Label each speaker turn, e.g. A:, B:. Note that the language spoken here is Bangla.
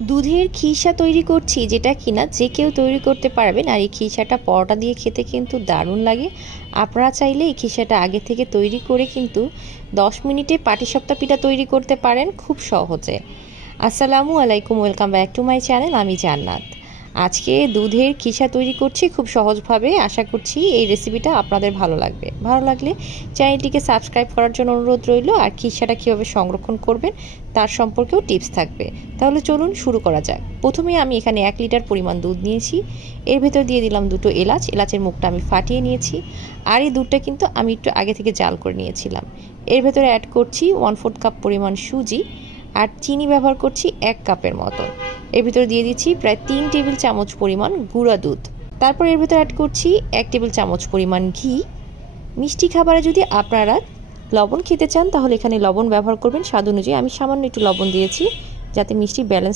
A: দুধের খিসা তৈরি করছি যেটা কিনা যে কেউ তৈরি করতে পারবেন, আর এই খিসাটা পরোটা দিয়ে খেতে কিন্তু দারুণ লাগে। আপনারা চাইলে এই খিসাটা আগে থেকে তৈরি করে কিন্তু দশ মিনিটে পাটিসাপ্তা পিঠা তৈরি করতে পারেন খুব সহজে। আসসালামু আলাইকুম, welcome back to my channel, আমি জান্নাত। আজকে দুধের খিসা তৈরি করছি খুব সহজভাবে। আশা করছি এই রেসিপিটা আপনাদের ভালো লাগবে। ভালো লাগলে চ্যানেলটিকে সাবস্ক্রাইব করার জন্য অনুরোধ রইল, আর খিসাটা কীভাবে সংরক্ষণ করবেন তার সম্পর্কেও টিপস থাকবে। তাহলে চলুন শুরু করা যাক। প্রথমে আমি এখানে এক লিটার পরিমাণ দুধ নিয়েছি। এর ভেতর দিয়ে দিলাম দুটো এলাচ। এলাচের মুখটা আমি ফাটিয়ে নিয়েছি। আর এই দুধটা কিন্তু আমি একটু আগে থেকে জাল করে নিয়েছিলাম। এর ভেতরে অ্যাড করছি ওয়ান ফোর্থ কাপ পরিমাণ সুজি। আর চিনি ব্যবহার করছি এক কাপের মতো এর ভিতরে দিয়ে দিচ্ছি প্রায় তিন টেবিল চামচ পরিমাণ গুঁড়া দুধ। তারপর এর ভিতরে অ্যাড করছি এক টেবিল চামচ পরিমাণ ঘি। মিষ্টি খাবারে যদি আপনারা লবণ খেতে চান, তাহলে এখানে লবণ ব্যবহার করবেন। স্বাদ অনুযায়ী আমি সামান্য একটু লবণ দিয়েছি, যাতে মিষ্টি ব্যালেন্স